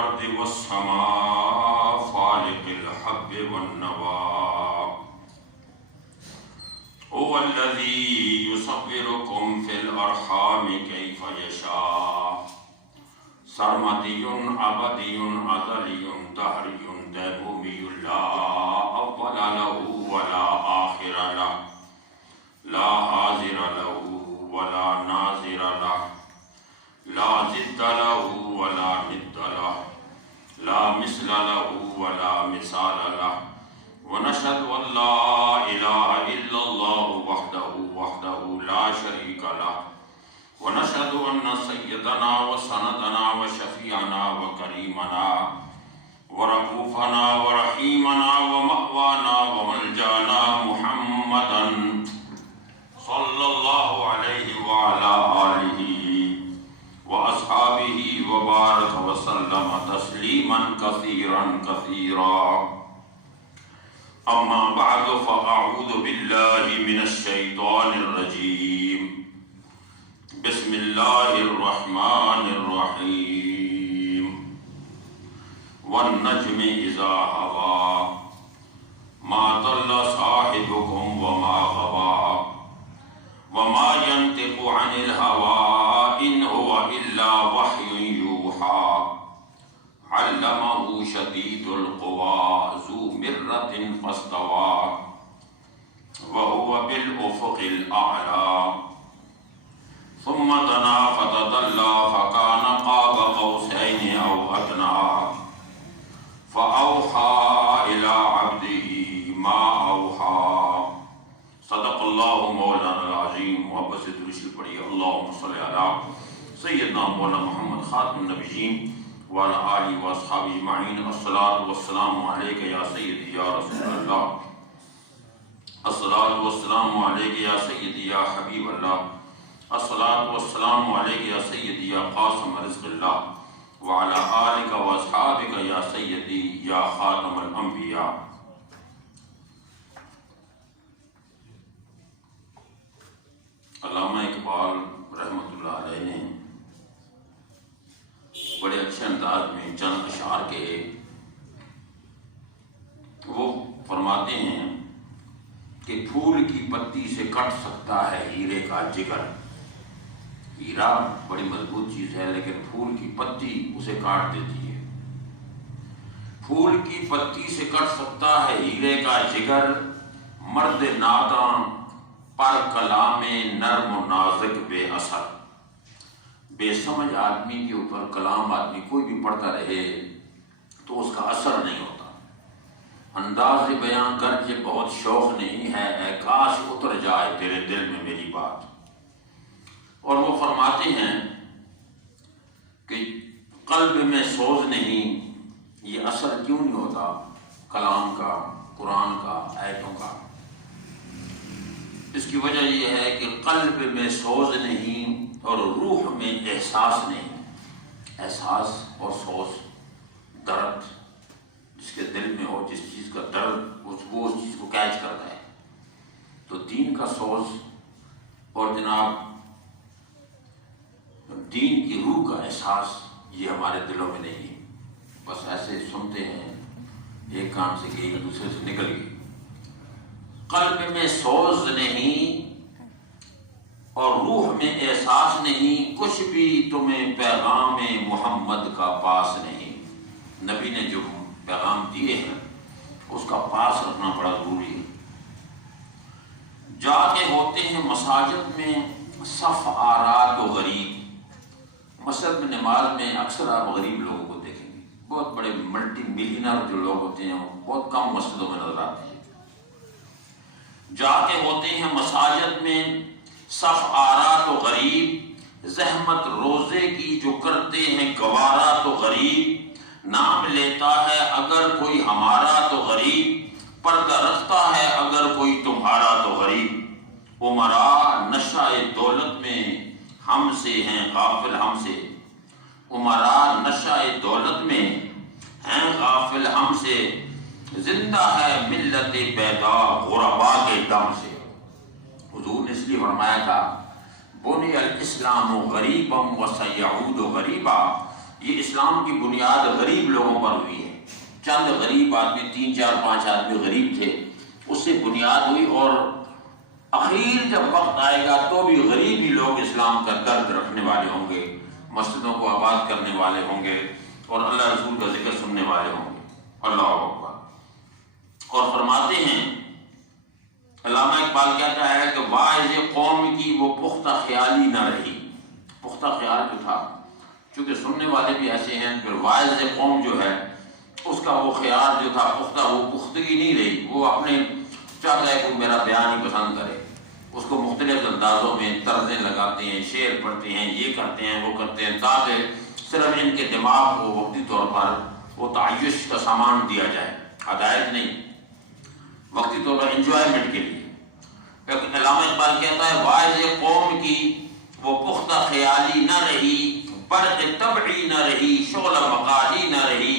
والأرض والسماء فالق الحب والنوى هو الذي يصوركم في الأرحام كيف يشاء سرمدي أبدي أزلي دهري ديمومي لا أول له ولا آخر له لا حاضر له ولا ناظر له لا ضد له ولا ند له لا مثل له ولا مثال له ونشهد أن لا إله إلا الله وحده لا شريك له ونشهد أن سيدنا وسندنا وشفيعنا وكريمنا ورؤوفنا ورحيمنا ومأوانا وملجانا محمدا صلى الله عليه وعلى آله وأصحابه وبارك وسلم تسليما كثيرا كثيرا أما بعد فأعوذ بالله من الشيطان الرجيم بسم الله الرحمن الرحيم والنجم إذا هوى ما ضل صاحبكم وما غوى وما ينطق عن الهوى إن هو إلا وحي يوحى علمه شديد القوى ذو مرة فاستوى وهو بالأفق الأعلى ثم دنا فتدلى فكان قاب قوسين أو أدنى فأوحى إلى عبده ما أوحى صدق الله مولانا العظيم وبسط رشد پڑھی اللهم صل على سيدنا مولانا محمد خاتم النبيين وعلى آله وأصحابه أجمعين الصلاة والسلام عليك يا سيدي يا رسول الله الصلاة والسلام عليك يا سيدي يا حبيب الله الصلاة والسلام عليك يا سيدي يا قاسم رزق الله وعلى آلك وأصحابك يا سيدي يا خاتم الأنبياء. علامہ اقبال رحمۃ اللہ علیہ نے بڑے اچھے انداز میں چند اشعار کے وہ فرماتے ہیں کہ پھول کی پتی سے کٹ سکتا ہے ہیرے کا جگر. ہیرا بڑی مضبوط چیز ہے لیکن پھول کی پتی اسے کاٹ دیتی ہے. پھول کی پتی سے کٹ سکتا ہے ہیرے کا جگر مرد ناداں پر کلام نرم و نازک بے اثر. بے سمجھ آدمی کے اوپر کلام آدمی کوئی بھی پڑھتا رہے تو اس کا اثر نہیں ہوتا. انداز بیان گرچہ بہت شوق نہیں ہے اے کاش اتر جائے تیرے دل میں میری بات. اور وہ فرماتے ہیں کہ قلب میں سوز نہیں، یہ اثر کیوں نہیں ہوتا کلام کا، قرآن کا، آیتوں کا؟ اس کی وجہ یہ ہے کہ قلب میں سوز نہیں اور روح میں احساس نہیں. احساس اور سوز درد جس کے دل میں ہو، جس چیز کا درد وہ اس چیز کو کیچ کرتا ہے. تو دین کا سوز اور جناب دین کی روح کا احساس یہ ہمارے دلوں میں نہیں ہے. بس ایسے سنتے ہیں، ایک کان سے گئی دوسرے سے نکل گئی. قلب میں سوز نہیں اور روح میں احساس نہیں، کچھ بھی تمہیں پیغام محمد کا پاس نہیں. نبی نے جو پیغام دیے ہیں اس کا پاس رکھنا بڑا ضروری ہے. جا کے ہوتے ہیں مساجد میں صف آرات و غریب. مسجد میں نماز میں اکثر آپ غریب لوگوں کو دیکھیں گے. بہت بڑے ملٹی ملینر جو لوگ ہوتے ہیں بہت کم مسجدوں میں نظر آتے ہیں. جا کے ہوتے ہیں مساجد میں صف آرات و غریب. زحمت روزے کی جو کرتے ہیں گوارا تو غریب. نام لیتا ہے اگر کوئی ہمارا تو غریب. پردہ رکھتا ہے اگر کوئی تمہارا تو غریب. عمرا نشہ دولت میں ہم سے ہیں غافل ہم سے. عمرا نشہ دولت میں ہیں غافل ہم سے. زندہ ہے ملت بیدا غربا کے دم سے. حضور نے اس لیے فرمایا تھا بنی الاسلام غریبا وسیعود غریبا. یہ اسلام کی بنیاد غریب لوگوں پر ہوئی ہے. چند غریب آدمی، 3 4 5 آدمی غریب تھے، اس سے بنیاد ہوئی، اور اخیر جب وقت آئے گا تو بھی غریب ہی لوگ اسلام کا درد رکھنے والے ہوں گے، مسجدوں کو آباد کرنے والے ہوں گے، اور اللہ رسول کا ذکر سننے والے ہوں گے. اللہ اکبر. اور فرماتے ہیں علامہ اقبال کہتا ہے کہ واعظ قوم کی وہ پختہ خیالی نہ رہی. پختہ خیال جو تھا، چونکہ سننے والے بھی ایسے ہیں، پھر واعظ قوم جو ہے اس کا وہ خیال جو تھا پختہ، وہ پختگی نہیں رہی. وہ اپنے چاہتا ہے کہ میرا بیان ہی پسند کرے، اس کو مختلف اندازوں میں طرزیں لگاتے ہیں، شعر پڑھتے ہیں، یہ کرتے ہیں وہ کرتے ہیں، تاکہ صرف ان کے دماغ کو وقتی طور پر وہ تعیش کا سامان دیا جائے، ہدایت نہیں، وقتی طور پر انجوائمنٹ کے لیے. علامہ اقبال کہتا ہے واعظ قوم کی وہ پختہ خیالی نہ رہی، برق طبعی نہ رہی، شعلہ مقالی نہ رہی،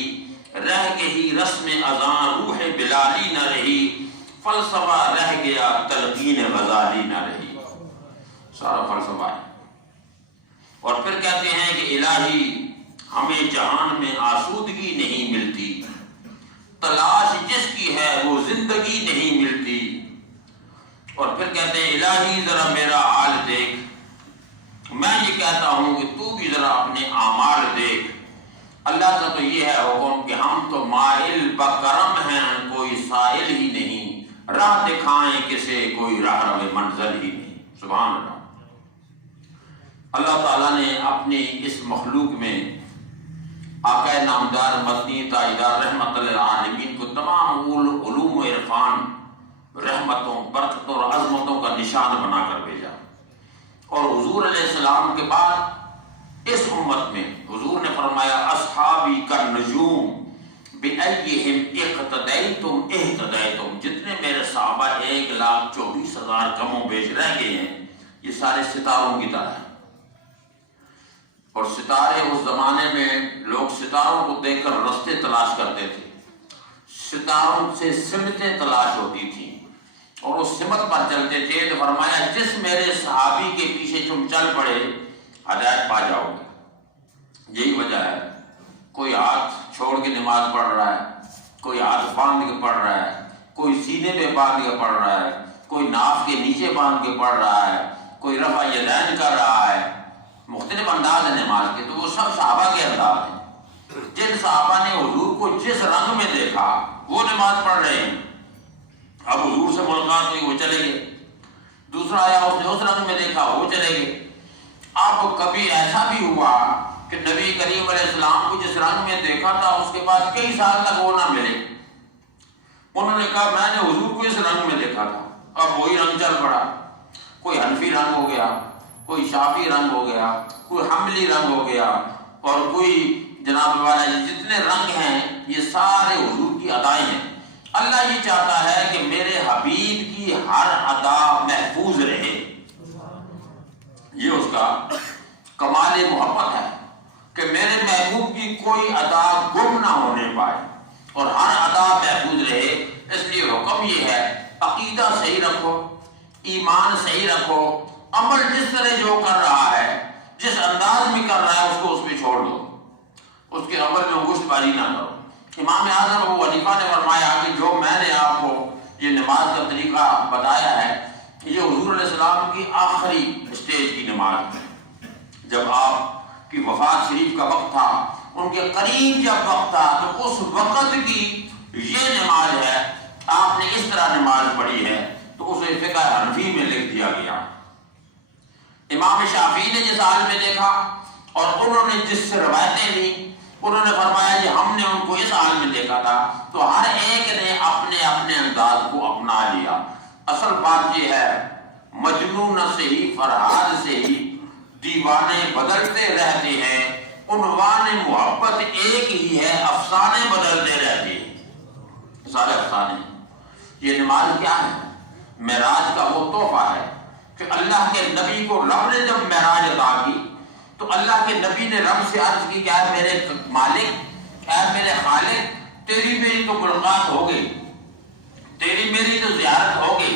رہ گئی رسم اذاں روح بلالی نہ رہی، فلسفہ رہ گیا تلقین غزالی نہ رہی. سارا فلسفہ ہے. اور پھر کہتے ہیں کہ الہی ہمیں جہان میں آسودگی نہیں ملتی، تلاش جس کی ہے وہ زندگی نہیں ملتی. اور پھر کہتے ہیں الہی ذرا میرا حال دیکھ، میں یہ کہتا ہوں کہ تو بھی ذرا اپنے اعمال دیکھ. اللہ کا تو یہ ہے حکم کہ ہم تو مائل بکرم ہیں، کوئی سائل ہی نہیں، راہ دکھائیں کسے کوئی راہ منزل ہی نہیں. سبحان اللہ. اللہ تعالیٰ نے اپنی اس مخلوق میں آقا نامدار مدنی تاجدار رحمت للعالمین کو تمام علوم و عرفان، رحمتوں، برکتوں اور عظمتوں کا نشان بنا کر بھیجا. اور حضور علیہ السلام کے بعد اس امت میں حضور نے فرمایا اصحابی کالنجوم بأیہم اقتدیتم اہتدیتم. جتنے میرے صحابہ 1,24,000 کم و بیش رہ گئے ہیں، یہ سارے ستاروں کی طرح ہیں. اور ستارے اس زمانے میں لوگ ستاروں کو دیکھ کر رستے تلاش کرتے تھے، ستاروں سے سمتیں تلاش ہوتی تھیں، اور اس سمت پر چلتے تھے. تو فرمایا جس میرے صحابی کے پیچھے تم چل پڑے ہدایت پا جاؤ گے. یہی وجہ ہے کوئی ہاتھ چھوڑ کے نماز پڑھ رہا ہے، کوئی ہاتھ باندھ کے پڑھ رہا ہے، کوئی سینے پہ باندھ کے پڑھ رہا ہے، کوئی ناف کے نیچے باندھ کے پڑھ رہا ہے، کوئی رفع یدین کر رہا ہے. مختلف انداز ہیں نماز کے، تو وہ سب صحابہ کے انداز ہیں. جن صحابہ نے حضور کو جس رنگ میں دیکھا وہ نماز پڑھ رہے ہیں. اب حضور سے ملاقات ہوئی وہ چلے گئے، دوسرا آیا اس نے اس رنگ میں دیکھا وہ چلے گئے. اب کبھی ایسا بھی ہوا کہ نبی کریم علیہ السلام کو جس رنگ میں دیکھا تھا اس کے بعد کئی سال تک وہ نہ ملے. انہوں نے کہا میں نے حضور کو اس رنگ میں دیکھا تھا. اب وہی رنگ چل پڑا، کوئی حنفی رنگ ہو گیا، کوئی شافی رنگ ہو گیا، کوئی حنبلی رنگ ہو گیا، اور کوئی جناب والا جتنے رنگ ہیں یہ سارے حضور کی ادائیں ہیں. اللہ یہ چاہتا ہے کہ میرے حبیب کی ہر ادا محفوظ رہے. یہ اس کا کمال محبت ہے کہ میرے محبوب کی کوئی ادا گم نہ ہونے پائے اور ہر ادا محفوظ رہے. اس لیے حکم یہ ہے عقیدہ صحیح رکھو، ایمان صحیح رکھو، عمل جس طرح جو کر رہا ہے، جس انداز میں کر رہا ہے اس کو اس پہ چھوڑ دو، اس کے عمل میں انگشت بازی نہ کرو. امام اعظم ابو حنیفہ نے فرمایا کہ جو میں نے آپ کو یہ نماز کا طریقہ بتایا ہے یہ حضور علیہ السلام کی آخری اسٹیج کی نماز ہے. جب آپ کی وفات شریف کا وقت تھا، ان کے قریب جب وقت تھا، تو اس وقت کی یہ نماز ہے. آپ نے اس طرح نماز پڑھی ہے تو اسے فقہ حنفی میں لکھ دیا گیا. امام شافعی نے جس حال میں دیکھا اور انہوں نے جس سے روایتیں لی، انہوں نے فرمایا کہ ہم نے ان کو اس حال میں دیکھا تھا. تو ہر ایک نے اپنے اپنے انداز کو اپنا لیا. اصل بات یہ ہے مجنون سے ہی فرحاد سے ہی دیوانے بدلتے رہتے ہیں، عنوان محبت ایک ہی ہے، افسانے بدلتے رہتے ہیں، سارے افسانے. یہ نماز کیا ہے؟ معراج کا وہ تحفہ ہے کہ اللہ کے نبی کو رب نے جب معراج عطا کی تو اللہ کے نبی نے رب سے عرض کی کہ اے میرے مالک، اے میرے خالق، تیری میری تو ملاقات ہو گئی، تیری میری تو زیارت ہو گئی،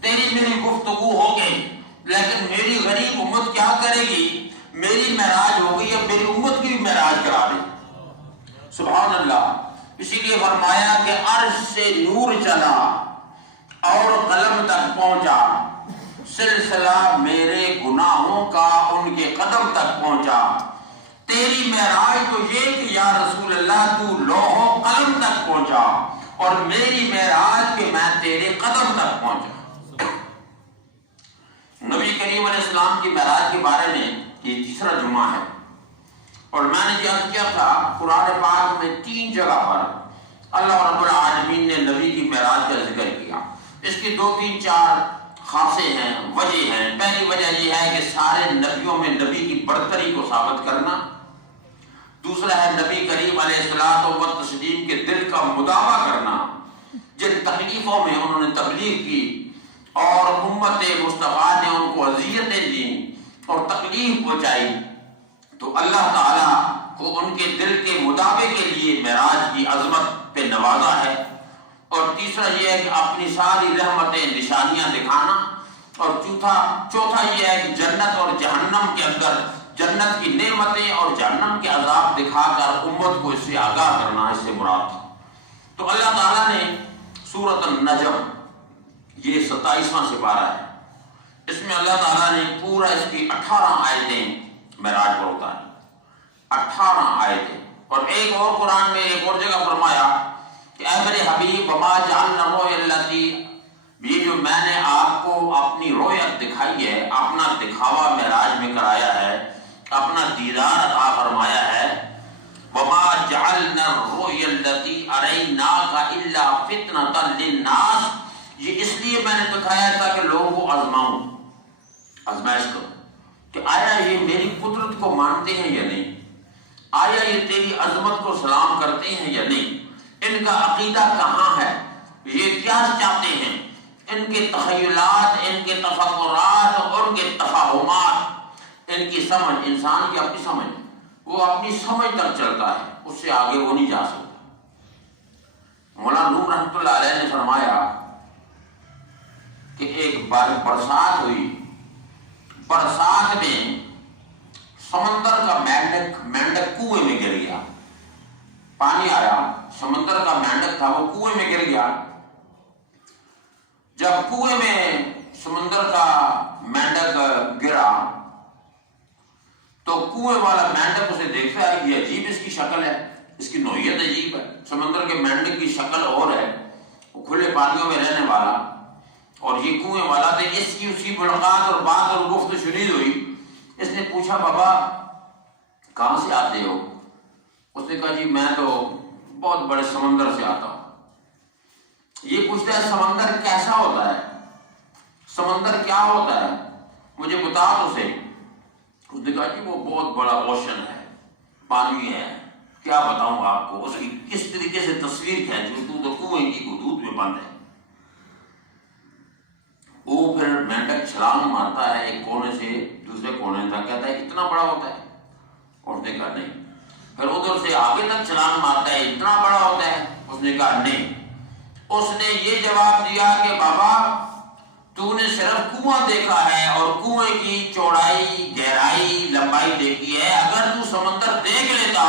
تیری میری گفتگو ہو گئی، لیکن میری غریب امت کیا کرے گی؟ میری معراج ہو گئی، اب میری امت کی بھی معراج کرا دے. سبحان اللہ۔ اسی لیے فرمایا کہ عرش سے نور چلا اور قلم تک پہنچا، سلسلہ میرے گناہوں کا ان کے قدم تک پہنچا۔ تیری معراج تو یہ کہ یا رسول اللہ تو لوح و قلم تک پہنچا، اور میری معراج کہ میں تیرے قدم تک پہنچا۔ نبی کریم علیہ السلام کی معراج کے بارے میں یہ تیسرا جمعہ ہے، اور میں نے یہ عرض کیا تھا قرآن پاک میں 3 جگہ پر اللہ رب العالمین نے نبی کی معراج کا ذکر کیا۔ اس کی 2 3 4 خاصے ہیں، وجہ ہیں۔ پہلی وجہ یہ ہے کہ سارے نبیوں میں نبی کی برتری کو ثابت کرنا، دوسرا ہے نبی کریم علیہ الصلوۃ والتسلیم کے دل کا مداوع کرنا، جن تکلیفوں میں انہوں نے تبلیغ کی اور امت مصطفیٰ نے ان کو اذیتیں دیں اور تکلیف پہنچائی، تو اللہ تعالیٰ کو ان کے دل کے مداوع کے لیے معراج کی عظمت پہ نوازا ہے۔ اور تیسرا یہ ہے کہ اپنی ساری رحمتیں نشانیاں دکھانا، اور چوتھا یہ ہے کہ جنت اور جہنم کے اندر جنت کی نعمتیں اور جہنم کے عذاب دکھا کر امت کو اس سے آگاہ کرنا، اس سے مراد تھا۔ تو اللہ تعالیٰ نے سورۃ النجم، یہ 27واں سپارہ ہے، اس میں اللہ تعالیٰ نے پورا اس کی 18 آیتیں معراج پر اتاری، 18 آیتیں۔ اور ایک اور قرآن میں ایک اور جگہ فرمایا کہ اے میرے حبیب وما جعلنا الرؤیا التي، یہ جو میں نے آپ کو اپنی رؤیت دکھائی ہے، اپنا دکھاوا معراج میں کرایا ہے، اپنا دیدار عطا فرمایا ہے، وما جعلنا الرؤیا التي اریناک الا فتنۃ للناس، یہ اس لیے میں نے دکھایا تھا کہ لوگوں کو آزماؤں، آزمائش کروں کہ آیا یہ میری قدرت کو مانتے ہیں یا نہیں، آیا یہ تیری عظمت کو سلام کرتے ہیں یا نہیں، ان کا عقیدہ کہاں ہے، یہ کیا چاہتے ہیں، ان کے تخیلات، ان کے تفکرات اور ان کے تفاہمات، ان کی سمجھ، انسان کی اپنی سمجھ، وہ اپنی سمجھ تک چلتا ہے، اس سے آگے وہ نہیں جا سکتا۔ مولانا نور رحمۃ اللہ علیہ نے فرمایا کہ ایک بار برسات ہوئی، برسات میں سمندر کا مینڈک کنویں میں گر گیا، پانی آیا، سمندر کا مینڈک تھا وہ کنویں میں گر گیا۔ جب کنویں میں سمندر کا مینڈک گرا تو کنویں والا مینڈک اسے دیکھتا ہے کہ عجیب اس کی شکل ہے، اس کی نوعیت عجیب ہے، سمندر کے مینڈک کی شکل اور ہے، وہ کھلے پانیوں میں رہنے والا، اور یہ کنویں والا تھا۔ اس کی اسی ملاقات اور بات اور گفت شنید ہوئی۔ اس نے پوچھا بابا کہاں سے آتے ہو؟ اس نے کہا جی میں تو بہت بڑے سمندر سے آتا ہوں۔ یہ پوچھتا ہے سمندر کیسا ہوتا ہے، سمندر کیا ہوتا ہے، مجھے بتا تو صحیح۔ اس نے کہا جی وہ بہت بڑا اوشن ہے، پانی ہے، کیا بتاؤں آپ کو، اس کی کس طریقے سے تصویر کھینچوں تو کنویں کی حدود میں بند ہے۔ وہ پھر مینڈک چھلانگ مارتا ہے ایک کونے سے دوسرے کونے تک، کہتا ہے اتنا بڑا ہوتا ہے، اور اس نے کہا نہیں۔ پھر ادھر سے آگے تک چھلانگ مارتا ہے، اتنا بڑا ہوتا ہے، اس نے کہا نہیں۔ اس نے یہ جواب دیا کہ بابا تو نے صرف کنواں دیکھا ہے اور کنویں کی چوڑائی، گہرائی، لمبائی دیکھی ہے، اگر تو سمندر دیکھ لیتا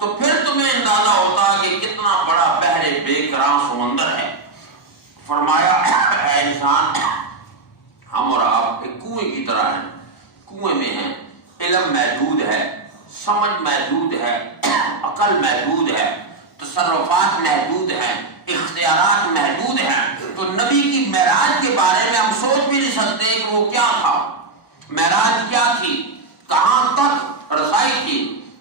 تو پھر تمہیں اندازہ ہوتا کہ کتنا بڑا بحر بے کراں سمندر ہے۔ فرمایا اے انسان، ہم اور آپ ایک کنویں کی طرح ہیں، کنویں میں ہیں، علم محدود ہے، سمجھ محدود ہے، عقل محدود ہے، تصرفات محدود ہیں، اختیارات محدود ہیں۔ تو نبی کی معراج کے بارے میں ہم سوچ بھی نہیں سکتے کہ وہ کیا تھا، معراج کیا تھی، کہاں تک رسائی تھی۔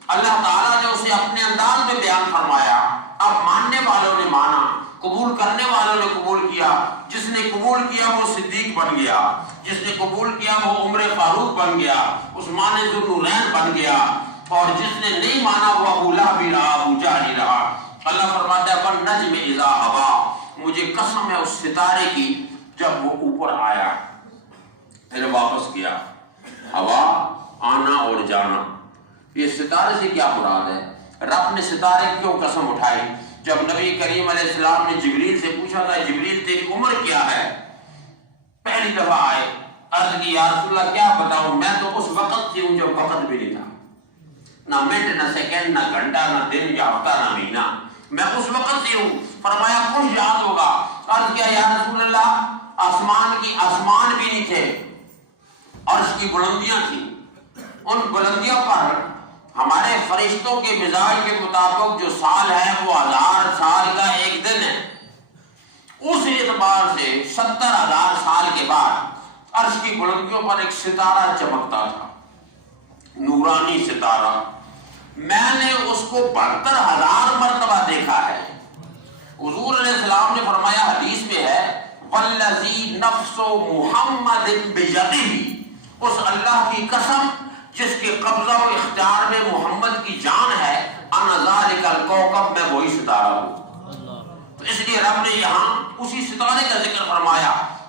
اللہ تعالیٰ نے اسے اپنے انداز میں بیان فرمایا، اب ماننے والوں نے مانا، قبول کرنے والوں نے قبول کیا۔ جس نے قبول کیا وہ صدیق بن گیا، جس نے قبول کیا وہ عمر فاروق بن گیا، عثمان ذوالنورین بن گیا، اور جس نے نہیں مانا وہ ابو لہب بھی رہا، ابو جہل رہا۔ اللہ فرماتا ہے وَالنَّجْمِ إِذَا هَوَىٰ، مجھے قسم ہے اس ستارے کی جب وہ اوپر آیا پھر واپس گیا۔ ہوا آنا اور جانا، یہ ستارے سے کیا مراد ہے؟ رب نے ستارے کیوں قسم اٹھائی؟ جب نبی کریم علیہ السلام نے جبریل سے پوچھا تھا جبریل تیری عمر کیا ہے، پہلی دفعہ آئے، عرض کی یا رسول اللہ کیا بتاؤں، میں تو اس وقت سے ہوں جب وقت بھی نہیں تھا۔ نہ منٹ نہ سیکنڈ نہ گھنٹہ نہ دن یا ہفتہ نہ مہینہ، میں اس وقت سے ہوں۔ فرمایا کچھ یاد ہوگا؟ عرض کیا یا رسول اللہ آسمان بھی نہیں تھے، عرش کی بلندیاں تھیں، ان بلندیوں پر ہمارے فرشتوں کے مزاج کے مطابق جو سال ہے وہ 1000 سال کا ایک دن ہے۔ اس اعتبار سے 70,000 سال کے بعد عرش کی بلندیوں پر ایک ستارہ چمکتا تھا، نورانی ستارہ۔ میں نے اس کو 72,000 مرتبہ دیکھا ہے۔ حضور علیہ السلام نے فرمایا، حدیث میں ہے، والذی نفس محمد بیدہ، اس اللہ کی قسم جس کے قبضہ و اختیار میں محمد کی جان ہے، انا ذالک الکوکب، میں وہی ستارہ ہوں۔ تو اس لیے رب نے یہاں اسی ستارے کا ذکر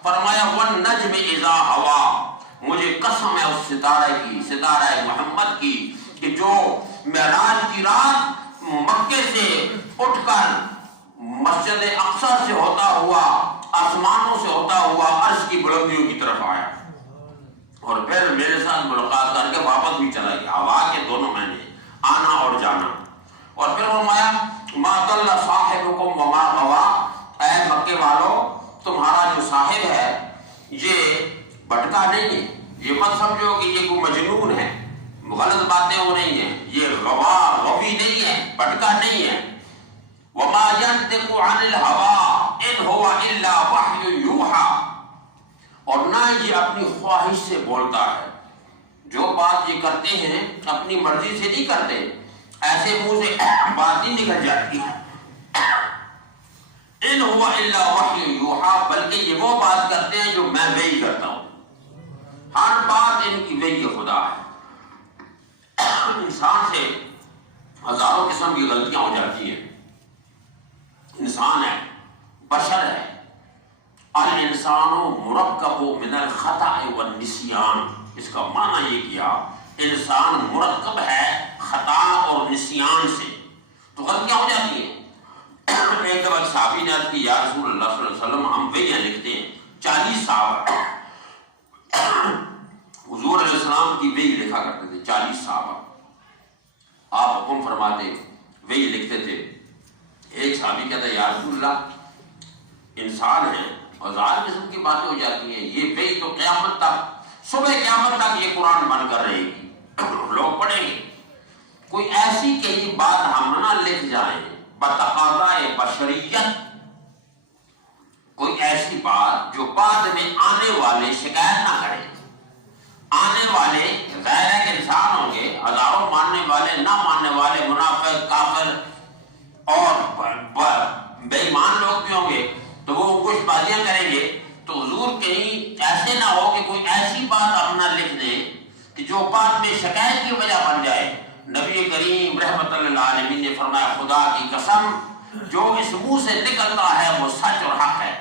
فرمایا والنجم اذا ہوا، مجھے قسم ہے اس ستارے کی، ستارہ محمد کی، کہ جو معراج کی رات مکے سے اٹھ کر مسجد اقصی سے ہوتا ہوا، آسمانوں سے ہوتا ہوا عرش کی بلندیوں کی طرف آیا، اور پھر میرے ساتھ ملاقات کر کے واپس بھی چلا گیا۔ ہوا کے دونوں میں نے آنا اور جانا۔ اور پھر فرمایا ما ضل صاحبکم وما غوا، اے مکے والو تمہارا جو صاحب ہے یہ بھٹکا نہیں ہے، یہ مت سمجھو کہ یہ کوئی مجنون ہے، غلط باتیں ہو رہی ہیں، یہ غوی نہیں ہے، بھٹکا نہیں ہے۔ وما ينطق عن الهوى ان هو الا وحی یوحی، اور نہ یہ اپنی خواہش سے بولتا ہے، جو بات یہ کرتے ہیں اپنی مرضی سے نہیں کرتے، ایسے منہ سے بات نہیں نکل جاتی، ان هو الا وحی یوحی، بلکہ یہ وہ بات کرتے ہیں جو میں وحی کرتا ہوں، ہر بات ان کی وحی خدا ہے۔ انسان سے ہزاروں قسم کی غلطیاں ہو جاتی ہیں، انسان ہے، بشر ہے، الانسان مرکب من الخطأ والنسیان، اس کا معنی یہ کیا انسان مرکب ہے خطا اور نسیان سے، تو غلطیاں ہو جاتی ہیں۔ ایک دفعہ صحابی نے عرض کی یا رسول اللہ صلی اللہ علیہ وسلم ہم وحیاں لکھتے ہیں 40 صحابہ، حضور علیہ السلام کی وحی لکھا کرتے تھے 40 صحابہ، آپ حکم فرماتے وحی لکھتے تھے۔ ایک صحابی کہتا ہے یا رسول اللہ انسان ہیں، ہزار قسم کی باتیں ہو جاتی ہیں، یہ وحی تو قیامت تک، صبح قیامت تک یہ قرآن بن کر رہے گی، لوگ پڑھیں گے، کوئی ایسی کہیں بات ہم نہ لکھ جائیں بتقاضاء بشریت، کوئی ایسی بات جو بعد میں آنے والے شکایت نہ کریں، آنے والے ظاہر ہے کہ انسان ہوں گے، ہزاروں ماننے والے نہ ماننے والے، منافق کافر اور بے ایمان لوگ بھی ہوں گے، تو وہ کچھ باتیں کریں گے، تو حضور کہیں ایسے نہ ہو کہ کوئی ایسی بات ہم نہ لکھ دیں کہ جو بعد میں شکایت کی وجہ بن جائے۔ نبی کریم رحمت اللہ علیہ نے فرمایا خدا کی قسم جو اس منہ سے نکلتا ہے وہ سچ اور حق ہے،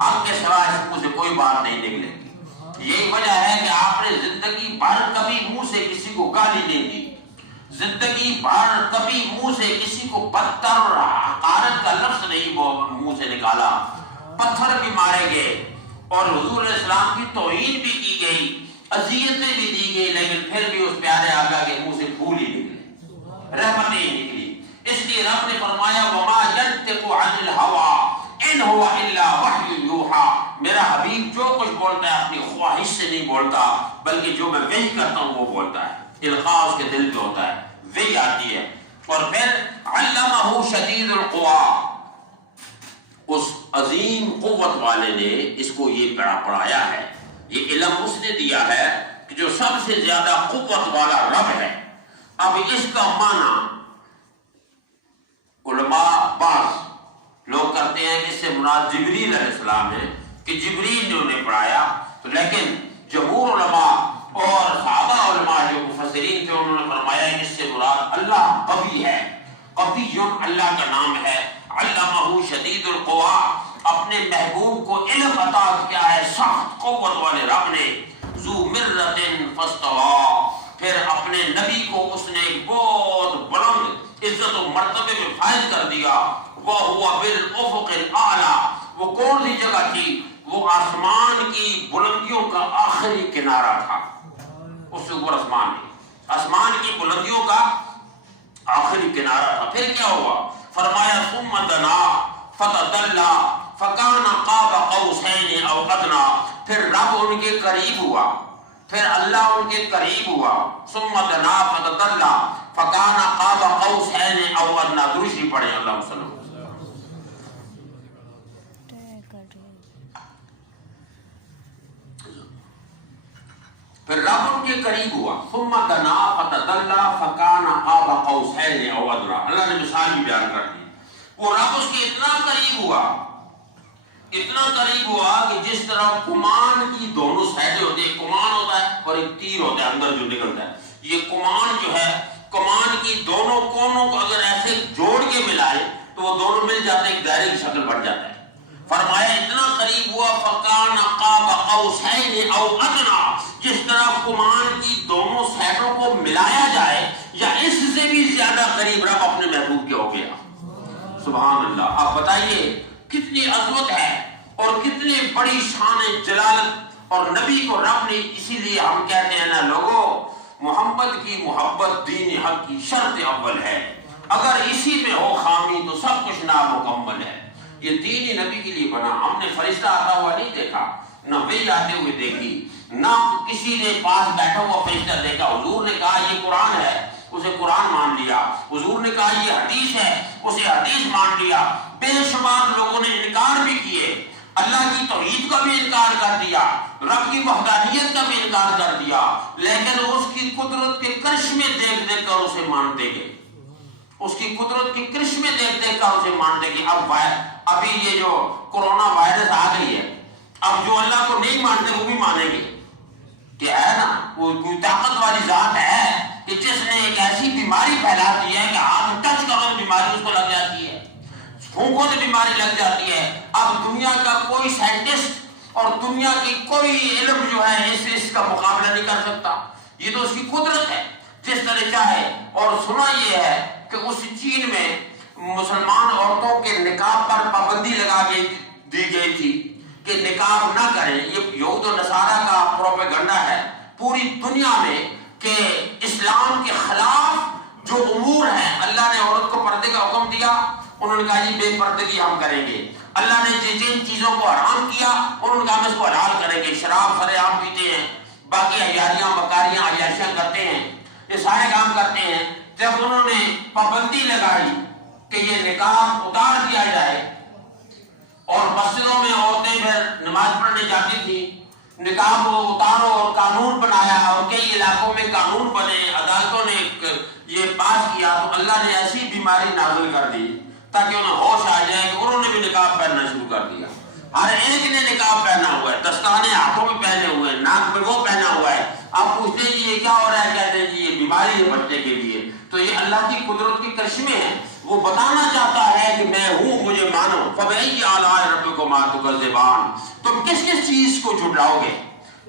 حق کے سوا اس منہ سے کوئی بات نہیں نکلے گی۔ یہی وجہ ہے کہ آپ نے زندگی بھر کبھی منہ سے کسی کو گالی نہیں دی، زندگی بھر کبھی منہ سے کسی کو بدتر اور حقارت کا لفظ نہیں منہ سے نکالا، پتھر بھی مارے گئے اور حضور علیہ السلام کی توہین بھی کی گئی، اذیتیں بھی دی گئی، لیکن پھر بھی اس پیارے آقا کے منہ سے پھول ہی نکلے، رحمتیں ہی نکلی۔ اس لیے رب نے فرمایا وما ينطق عن الهوى ان هو الا وحی یوحی، میرا حبیب جو کچھ بولتا ہے اپنی خواہش سے نہیں بولتا، بلکہ جو میں وحی کرتا ہوں وہ بولتا ہے، القاء اس کے دل پہ ہوتا ہے، وحی آتی ہے۔ اور پھر علمہ شدید القوی، اس عظیم قوت والے نے اس کو یہ پڑھایا ہے، یہ علم اس نے دیا ہے کہ جو سب سے زیادہ قوت والا رب ہے۔ اب اس کا معنی علماء بعض لوگ کرتے ہیں کہ اس سے مراد جبریل علیہ السلام ہے کہ جبریل نے انہیں پڑھایا، تو لیکن جمہور علماء اور صحابہ علماء جو مفسرین تھے انہوں نے فرمایا کہ اس سے مراد اللہ قوی ہے، قوی اللہ کا نام ہے، علمہ شدید القوی، اپنے محبوب کو علم عطا کیا ہے سخت قوت والے رب نے، ذو مرۃ فاستویٰ، پھر اپنے نبی کو اس نے ایک بہت بلند عزت و مرتبے میں فائز کر دیا، وَهُوَ بِالْأُفُقِ الْأَعْلَى، وہ کون سی جگہ تھی؟ وہ آسمان کی بلندیوں کا آخری کنارہ تھا، اس سے اوپر آسمان ہے، آسمان کی بلندیوں کا آخری کنارہ تھا. پھر کیا ہوا؟ فرمایا ثم دنا فتدلا فکان قاب قوسین او ادنا. پھر رب ان کے قریب ہوا، پھر اللہ ان کے قریب ہوا. ثم دنا فتدلا فکان قاب قوسین او ادنا. درشی پڑھیں اللہ وسلم. پھر رب ان کے قریب ہوا. ثم دنا فتدلا فکان قاب قوسین او ادنا. اللہ نے مثال بھی بیان کر دی. وہ رب اس کے اتنا قریب ہوا، اتنا قریب ہوا کہ جس طرح کمان کی دونوں سائڈیں ہوتی ہیں، کمان ہوتا ہے اور ایک تیر ہوتا ہے اندر جو نکلتا ہے. یہ کمان جو ہے، کمان کی دونوں کونوں کو اگر ایسے جوڑ کے ملائے تو وہ دونوں مل جاتے ہیں، ایک دائرے کی شکل بن جاتا ہے. فرمایا اتنا قریب ہوا فکان قاب قوسین او ادنا. جس طرح کمان کی دونوں سائڈوں کو ملایا جائے یا اس سے بھی زیادہ قریب رب اپنے محبوب کے ہو گیا. سبحان اللہ. آپ بتائیے کتنی عظمت ہے اور کتنی بڑی شان جلالت. اور نبی کو رب نے، اسی لیے ہم کہتے ہیں نا لوگوں، محمد کی محبت دین حق کی شرط اول ہے. اگر اسی میں ہو خامی تو سب کچھ نامکمل ہے. یہ دین ہی نبی کے لیے بنا. ہم نے فرشتہ آتا ہوا نہیں دیکھا، نہ وحی آتے ہوئے دیکھی، نہ کسی نے پاس بیٹھا ہوا فرشتہ دیکھا. حضور نے کہا یہ قرآن ہے، اسے قرآن مان لیا. حضور نے کہا یہ حدیث ہے، اسے حدیث مان لیا. بے شمار لوگوں نے انکار بھی کیے، اللہ کی توحید کا بھی انکار کر دیا، رب کی وحدانیت کا بھی انکار کر دیا، لیکن اس کی قدرت کے کرشمے دیکھ دیکھ کر اسے مانتے گئے. اس کی قدرت کے کرشمے دیکھ دیکھ کر اسے مانتے گئے. ابھی یہ جو کورونا وائرس آ گئی ہے، اب جو اللہ کو نہیں مانتے وہ بھی مانیں گے کہ ہے نا وہ کوئی طاقت والی ذات ہے کہ جس نے ایک ایسی بیماری پھیلا دی ہے کہ ہاتھ ٹچ کرو بیماری اس کو لگ جاتی ہے، پھونکو سے بیماری لگ جاتی ہے. اب دنیا کا کوئی سائنٹسٹ اور دنیا کی کوئی علم جو ہے اس کا مقابلہ نہیں کر سکتا. یہ تو اس کی قدرت ہے جس طرح چاہے. اور سنا یہ ہے کہ اس چین میں مسلمان عورتوں کے نقاب پر پابندی لگا کے دی گئی تھی کہ نقاب نہ کریں. یہ یہود و نصارہ کا پروپیگنڈا ہے پوری دنیا میں کہ اسلام کے خلاف جو امور ہیں. اللہ نے عورت کو پردے کا حکم دیا، انہوں نے کہا جی بے پردگی ہم کریں گے. اللہ نے جن چیزوں کو حرام کیا انہوں نے کہا ہم اس کو حلال کریں گے. شراب سر عام پیتے ہیں، باقی عیاریاں مکاریاں عیاشیاں کرتے ہیں، یہ سارے کام کرتے ہیں. جب انہوں نے پابندی لگائی کہ یہ نقاب اتار دیا جائے اور مسجدوں میں عورتیں پھر نماز پڑھنے جاتی تھی، نقاب اتارو اور قانون بنایا اور کئی علاقوں میں قانون بنے، عدالتوں نے یہ پاس کیا، تو اللہ نے ایسی بیماری نازل کر دی تاکہ انہیں ہوش آ جائے کہ انہوں نے بھی نقاب پہننا شروع کر دیا. ہر ایک نے نقاب پہنا ہوا ہے، دستانے ہاتھوں میں پہنے ہوئے ہیں، ناک میں وہ پہنا ہوا ہے. آپ پوچھتے ہیں یہ کیا ہو رہا ہے، کہتے ہیں جی یہ بیماری ہے بچے کے لیے. تو یہ اللہ کی قدرت کی کرشمے ہیں. وہ بتانا چاہتا ہے کہ میں ہوں، مجھے مانو. فَبِأَيِّ آلَاءِ رَبِّكُمَا تُكَذِّبَانِ. تم کس کس چیز کو جھٹلاؤ گے؟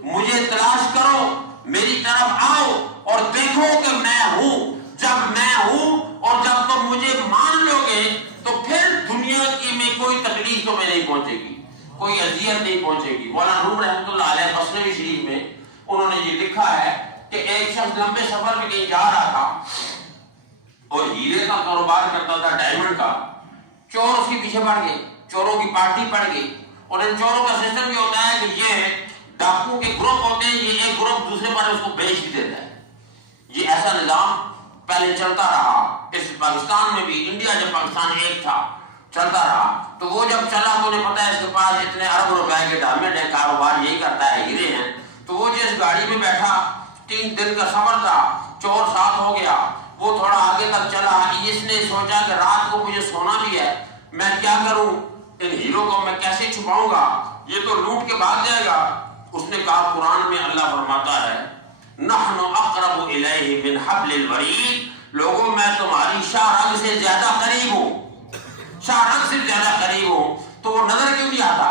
مجھے تلاش کرو، میری طرف آؤ اور دیکھو کہ میں ہوں. جب میں ہوں اور جب تم مجھے مان لو گے تو پھر دنیا کی میں کوئی تکلیف تمہیں نہیں پہنچے گی، کوئی اذیت نہیں پہنچے گی. مولانا روم رحمۃ اللہ علیہ مثنوی شریف میں انہوں نے یہ لکھا ہے کہ ایک شخص لمبے سفر میں کہیں جا رہا تھا اور ہیرے کا کاروبار کرتا تھا، ڈائمنڈ کا. چور اس کے پیچھے پڑ گئے، چوروں کی پارٹی پڑ گئی. اور ان چوروں کا سسٹم یہ ہوتا ہے کہ یہ ڈاکو کے گروپ ہوتے ہیں، یہ ایک گروپ دوسرے پر اس کو بیچ بھی دیتا ہے. یہ ایسا نظام پہلے چلتا رہا اس پاکستان میں بھی. انڈیا جب پاکستان ایک تھا چلتا رہا، تو وہ جب چلا تو انہیں پتا ہے اس کے پاس اتنے ارب روپے کے ڈائمنڈ ہے، کاروبار یہی کرتا ہے، ہیرے ہیں. تو وہ جس گاڑی میں بیٹھا، 3 دن کا سفر تھا، چور ساتھ ہو گیا، وہ تھوڑا آگے تک چلا. اس نے سوچا کہ رات کو مجھے سونا بھی ہے، میں کیا کروں، ان ہیروں کو میں کیسے چھپاؤں گا، یہ تو لوٹ کے بھاگ جائے گا. اس نے کہا قرآن میں اللہ فرماتا ہے نحن اقرب الیہ من حبل الورید. لوگوں میں تمہاری شاہ رگ سے زیادہ قریب ہوں، شاہ رگ سے زیادہ قریب ہوں. تو وہ نظر کیوں نہیں آتا،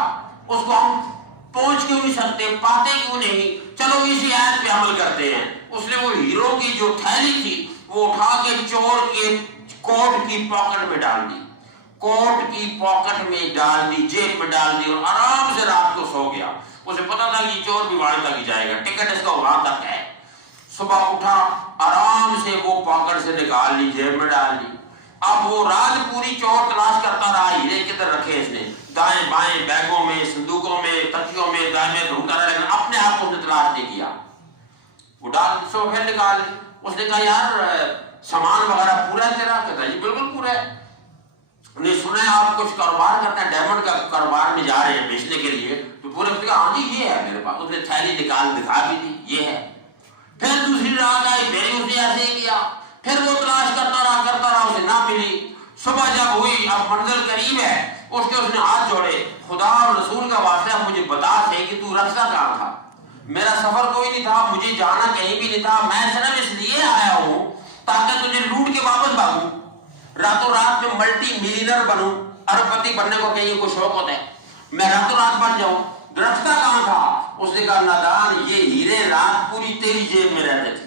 اس کو ہم پہنچ کیوں نہیں سکتے، پاتے کیوں نہیں؟ چلو اسی آیت پہ عمل کرتے ہیں. اس نے وہ ہیرو کی جو تھیلی تھی وہ اٹھا کے چور کے کوٹ کی پاکٹ میں ڈال دی، کوٹ کی پاکٹ میں ڈال دی، جیب میں ڈال دی، اور آرام سے رات کو سو گیا. اسے پتا تھا کہ چور بھی وہاں تک ہی جائے گا، ٹکٹ اس کا وہاں تک ہے. صبح اٹھا آرام سے وہ پاکٹ سے نکال لی، جیب میں ڈال لی. اب وہ رات پوری چور تلاش کرتا رہا ہیرے کدھر رکھے اس نے، دائیں بائیں بیگوں میں، صندوقوں میں، تکیوں میں، دائیں میں ڈھونڈتا رہا، لیکن اپنے آپ کو اس نے تلاش نہیں کیا. وہ ڈال سو پھر نکال لی. اس نے کہا یار سامان وغیرہ پورا ہے تیرا؟ کہتا جی بالکل پورا ہے. نے سنا ہے آپ کچھ کاروبار کرتے ہیں، ڈائمنڈ کا کاروبار میں جا رہے ہیں بیچنے کے لیے؟ تو پورے اس نے کہا ہاں جی یہ ہے میرے پاس. اس نے تھیلی نکال دکھا بھی دی، یہ ہے. پھر دوسری رات آئی، پھر اس نے ایسے ہی کیا. پھر وہ تلاش کرتا رہا، اسے نہ ملی. صبح جب ہوئی، اب منزل قریب ہے، اس نے ہاتھ جوڑے، خدا اور رسول کا واسطہ مجھے بتا دے کہ تو رکھتا کہاں تھا. میرا سفر کوئی نہیں تھا، مجھے جانا کہیں بھی نہیں تھا، میں صرف اس لیے آیا ہوں تاکہ تجھے لوٹ کے واپس بھاگوں، راتوں رات میں ملٹی ملینر بنوں. ارب پتی بننے کو کہیں کو شوق ہوتا ہے، میں راتوں رات بن جاؤں. رکھتا کہاں تھا؟ اس نے کہا نادان، یہ ہیرے رات پوری تیری جیب میں رہتے تھے.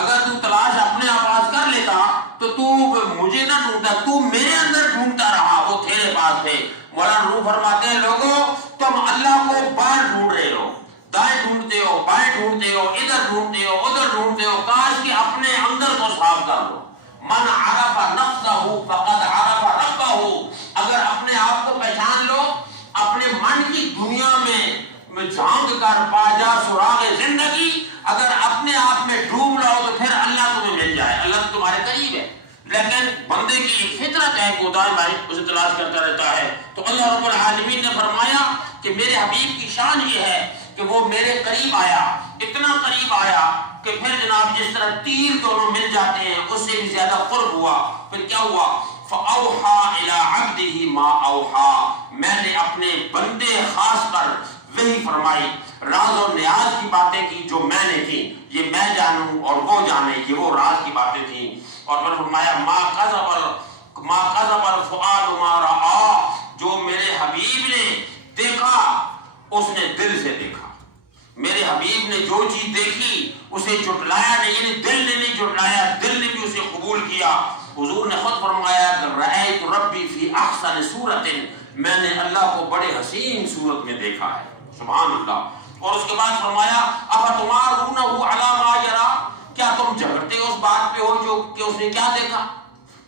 اگر تو تلاش اپنے آواز کر لیتا تو مجھے نہ ڈھونڈتا، تو میرے اندر ڈھونڈتا رہا، وہ تیرے پاس تھے. مولانا روح فرماتے ہیں لوگوں تم اللہ کو باہر ڈھونڈ رہے ہو، دائیں ڈھونڈتے ہو، بائیں ڈھونڈتے ہو، ادھر ڈھونڈتے ہو، ادھر ڈھونڈتے ہو. کاش کہ اپنے اندر کو صاف کر لو. من عرف نفسہ فقد عرف ربہ. اگر اپنے آپ کو پہچان لو، اپنے من کی دنیا میں جھانک کر پا جا سراغ زندگی. اگر اپنے آپ میں ڈوب لو تو پھر اللہ تمہیں مل جائے، اللہ تمہارے قریب ہے. لیکن بندے کی ایک فطرت ہے کہ دائیں بائیں اسے تلاش کرتا رہتا ہے. تو اللہ رب العالمین نے فرمایا کہ میرے حبیب کی شان یہ ہے کہ وہ میرے قریب آیا، اتنا قریب آیا کہ پھر جناب جس طرح تیر دونوں مل جاتے ہیں اس سے بھی زیادہ قرب ہوا. پھر کیا ہوا؟ فَأَوْحَا إِلَىٰ عَبْدِهِ مَا أَوْحَا. میں نے اپنے بندے خاص پر وہی فرمائی، راز اور نیاز کی باتیں کی جو میں نے کی. یہ میں جانوں اور وہ جانے، یہ وہ راز کی باتیں تھیں. اور پھر فرمایا مَا كَذَبَ الْفُؤَادُ مَا رَآ. جو میرے حبیب نے دیکھا اس نے دل سے دیکھا. میرے حبیب نے جو چیز دیکھی اسے جھٹلایا نہیں، یعنی دل نے نہیں جھٹلایا، دل نے بھی اسے قبول کیا. حضور نے خود فرمایا کہ رأیت ربی فی احسن صورت، میں نے اللہ کو بڑے حسین صورت میں دیکھا ہے. سبحان اللہ. اور اس کے بعد فرمایا افتمارونہ علی ما یری. کیا تم جھگڑتے ہو اس بات پہ ہو جو کہ اس نے کیا دیکھا؟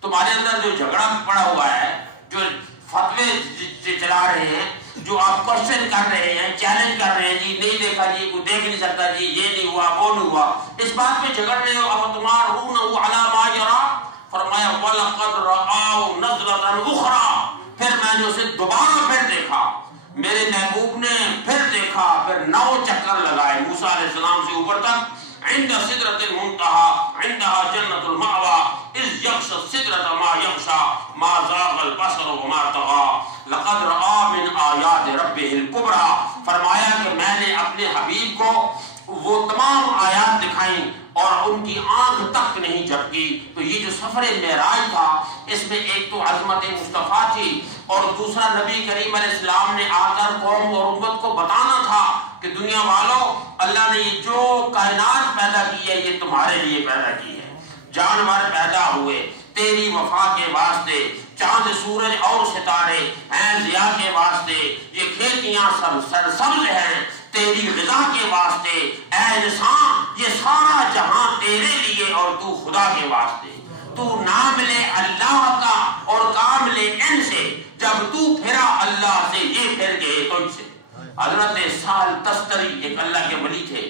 تمہارے اندر جو جھگڑا پڑا ہوا ہے، جو فتوے چلا رہے ہیں، جو آپ کوشچن کر رہے ہیں، چیلنج کر رہے ہیں، جی نہیں دیکھا، جی کوئی دیکھ نہیں سکتا، جی یہ نہیں ہوا، وہ نہیں ہوا، اس بات پہ جھگڑ رہے ہو. افتمارونہ علی ما یری. فرمایا وَلَقَدْ رَآهُ نَزْلَةً أُخْرَىٰ. پھر میں نے اسے دوبارہ پھر دیکھا، میرے محبوب نے پھر دیکھا، پھر 9 چکر لگائے موسیٰ علیہ السلام سے اوپر تک. عند سدرۃ المنتہى عندها جنۃ المأوى اذ یغشی السدرۃ ما یغشی ما زاغ البصر وما طغى لقد رأى من آیات ربہ الکبریٰ. فرمایا کہ میں نے اپنے حبیب کو وہ تمام آیات دکھائیں اور ان کی آنکھ تک نہیں جھپکی. تو یہ جو سفر معراج تھا اس میں ایک تو عظمت مصطفیٰ تھی، اور دوسرا نبی کریم علیہ السلام نے آ کر قوم اور امت کو بتانا تھا کہ دنیا والوں، اللہ نے یہ جو کائنات پیدا کی ہے یہ تمہارے لیے پیدا کی ہے. جانور پیدا ہوئے تیری وفا کے واسطے، چاند سورج اور ستارے ہیں ضیاء کے واسطے، یہ کھیتیاں سرسبز ہیں تیری غذا کے واسطے. اے انسان یہ سارا جہاں تیرے لیے اور تو خدا کے واسطے. تو نام لے اللہ کا اور کام لے ان سے، جب تو پھرا اللہ سے یہ پھر گئے تجھ سے. حضرت سال تستری ایک اللہ کے ولی تھے،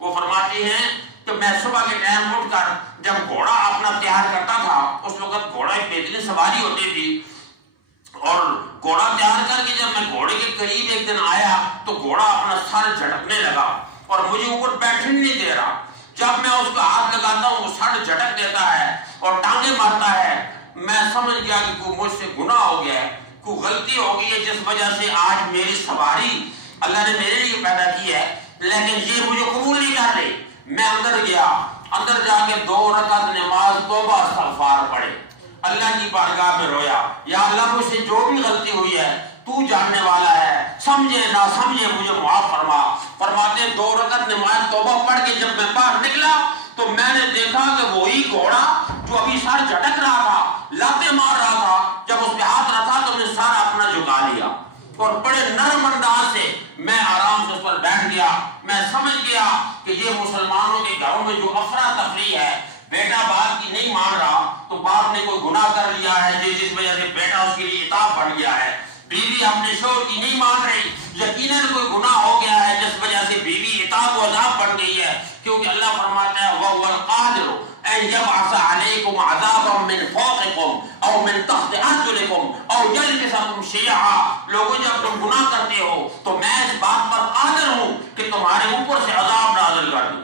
وہ فرماتے ہیں کہ میں صبح کے ٹائم اٹھ کر جب گھوڑا اپنا تیار کرتا تھا، اس وقت گھوڑا ایک بہترین سواری ہوتی تھی، اور گھوڑا تیار کر کے جب میں گھوڑے کے قریب ایک دن آیا تو گھوڑا اپنا سر جھٹکنے لگا اور مجھے اوپر بیٹھنے نہیں دے رہا. جب میں اس کو ہاتھ لگاتا ہوں وہ سر جھٹک دیتا ہے اور ٹانگیں مارتا ہے. میں سمجھ گیا کہ کوئی مجھ سے گناہ ہو گیا ہے، کوئی غلطی ہو گئی ہے جس وجہ سے آج میری سواری اللہ نے میرے لیے پیدا کی ہے، لیکن یہ مجھے قبول نہیں کر رہی. میں اندر گیا، اندر جا کے 2 رکعت نماز توبہ استغفار پڑھے، اللہ کی بارگاہ میں رویا، یا اللہ مجھ سے جو بھی غلطی ہوئی ہے تو جاننے والا ہے، سمجھے نہ سمجھے مجھے معاف فرما. فرماتے 2 رکعت نماز توبہ پڑھ کے جب میں باہر نکلا تو میں نے دیکھا کہ وہی گھوڑا جو ابھی سر جھٹک رہا تھا، لاتے مار رہا تھا، جب اس پہ ہاتھ رکھا تو میں سارا اپنا جھکا لیا اور بڑے نرم انداز سے میں آرام سے اس پر بیٹھ گیا، میں سمجھ گیا کہ یہ مسلمانوں کے گھروں میں جو افراتفری ہے، بیٹا باپ کی نہیں مان رہا تو باپ نے کوئی گناہ کر لیا ہے جس وجہ سے بیٹا اس کے لیے عتاب بن گیا ہے، بیوی اپنے شوہر کی نہیں مان رہی، یقیناً کوئی گناہ ہو گیا ہے جس وجہ سے بیوی عتاب و عذاب بن گئی ہے، کیونکہ اللہ فرماتا ہے وَهُوَ الْقَادِرُ أَن يَبْعَثَ عَلَيْكُمْ عَذَابًا مِّن فَوْقِكُمْ أَوْ مِن تَحْتِ أَرْجُلِكُمْ أَوْ يَلْبِسَكُمْ شِيَعًا۔ لوگوں جب تم گناہ کرتے ہو تو میں اس بات پر قادر ہوں کہ تمہارے اوپر سے عذاب نازل کر دوں،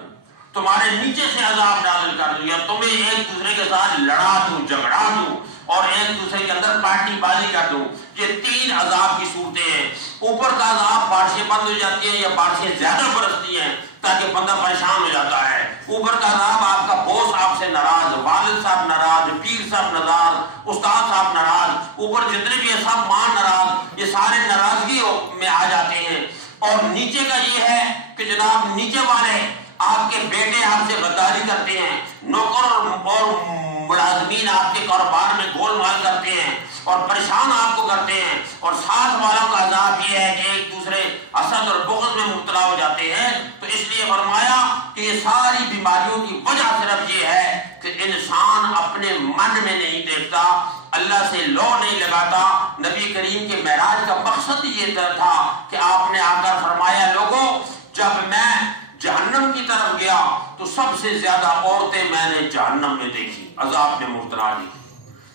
تمہارے نیچے سے عذاب نازل کر دوں، یا تمہیں ایک دوسرے کے ساتھ لڑا دوں، جھگڑا دوں اور ایک دوسرے کے اندر پارٹی بازی کر دوں۔ یہ تین عذاب کی صورتیں ہیں۔ اوپر کا عذاب بارشیں بند ہو جاتی ہیں یا بارشیں زیادہ برستی ہیں تاکہ بندہ پریشان ہو جاتا ہے۔ اوپر کا عذاب آپ کا بوس آپ سے ناراض، والد صاحب ناراض، پیر صاحب ناراض، استاد صاحب ناراض، اوپر جتنے بھی ہیں سب ماں ناراض، یہ سارے ناراضگی میں آ جاتے ہیں۔ اور نیچے کا یہ ہے کہ جناب نیچے والے آپ کے بیٹے آپ سے غداری کرتے ہیں، نوکر اور ملازمین آپ کے کاروبار میں گول مال کرتے ہیں اور پریشان آپ کو کرتے ہیں، اور ساتھ والوں کا عذاب یہ ہے کہ ایک دوسرے حسد اور بغض میں مبتلا ہو جاتے ہیں۔ تو اس لیے فرمایا کہ یہ ساری بیماریوں کی وجہ صرف یہ ہے کہ انسان اپنے من میں نہیں دیکھتا، اللہ سے لو نہیں لگاتا۔ نبی کریم کے معراج کا مقصد یہ تھا کہ آپ نے آ کر فرمایا لوگوں جب میں جہنم کی طرف گیا تو سب سے زیادہ عورتیں میں نے جہنم میں دیکھی، عذاب میں مبتلا دی،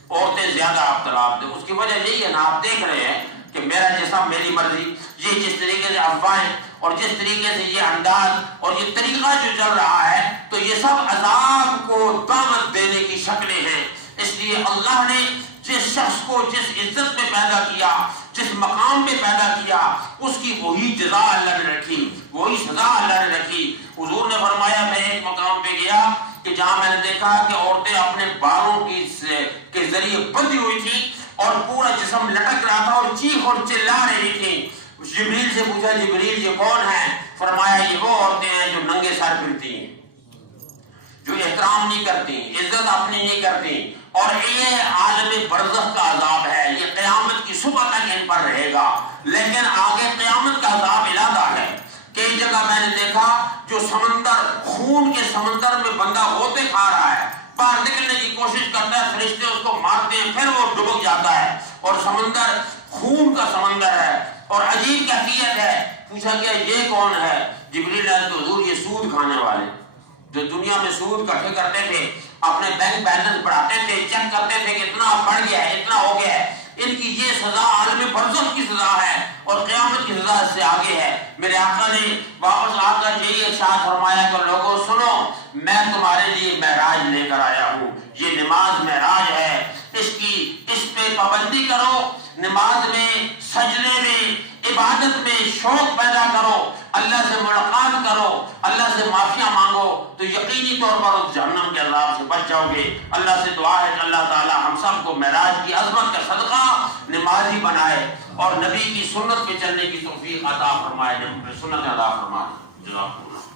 عورتیں زیادہ ابتلا تھے۔ اس کی وجہ یہی ہے نا، آپ دیکھ رہے ہیں کہ میرا جیسا میری مرضی، یہ جس طریقے سے افواہیں اور جس طریقے سے یہ انداز اور یہ طریقہ جو چل رہا ہے تو یہ سب عذاب کو دعوت دینے کی شکلیں ہیں۔ اس لیے اللہ نے جس شخص کو جس عزت میں پیدا کیا، جس مقام پہ پیدا کیا، اس کی وہی جزا اللہ نے رکھی، وہی سزا اللہ نے رکھی۔ حضور نے فرمایا میں ایک مقام پہ گیا کہ جہاں میں نے دیکھا کہ عورتیں اپنے بالوں کے ذریعے بندھی ہوئی تھی اور پورا جسم لٹک رہا تھا اور چیخ اور چلا رہی تھی۔ جبریل سے پوچھا جبریل یہ کون ہے؟ فرمایا یہ وہ عورتیں ہیں جو ننگے سر پھرتی ہیں، جو احترام نہیں کرتی، عزت اپنی نہیں کرتی، اور یہ عالم برزخ کا عذاب ہے، یہ قیامت کی صبح تک ان پر رہے گا، لیکن آگے قیامت کا عذاب علیحدہ ہے۔ کئی جگہ میں نے دیکھا جو سمندر، خون کے سمندر میں بندہ غوطے کھا رہا ہے، باہر نکلنے کی کوشش کرتا ہے، فرشتے اس کو مارتے ہیں، پھر وہ ڈبک جاتا ہے، اور سمندر خون کا سمندر ہے اور عجیب کیفیت ہے۔ پوچھا گیا یہ کون ہے؟ جبریل نے کہا حضور یہ سود کھانے والے جو دنیا میں سود اکٹھے کرتے تھے، اپنے بینک بیلنس بڑھاتے تھے، چیک کرتے تھے کہ اتنا بڑھ گیا ہے، اتنا ہو گیا ہے، ان کی یہ سزا عالم برزخ کی سزا ہے اور قیامت کی سزا اس سے آگے ہے۔ میرے آقا نے واپس آ کر یہی ارشاد فرمایا کہ لوگوں سنو میں تمہارے لیے معراج لے کر آیا ہوں، یہ نماز معراج ہے، اس پہ پابندی کرو، نماز میں، سجدے میں، عبادت میں شوق پیدا کرو، اللہ سے ملاقات کرو، اللہ سے معافیاں مانگو، تو یقینی طور پر اس جہنم کے عذاب سے بچ جاؤ گے۔ اللہ سے دعا ہے کہ اللہ تعالی ہم سب کو معراج کی عظمت کا صدقہ نمازی بنائے اور نبی کی سنت پہ چلنے کی توفیق عطا فرمائے، سنت عطا فرمائے۔ جزاک اللہ۔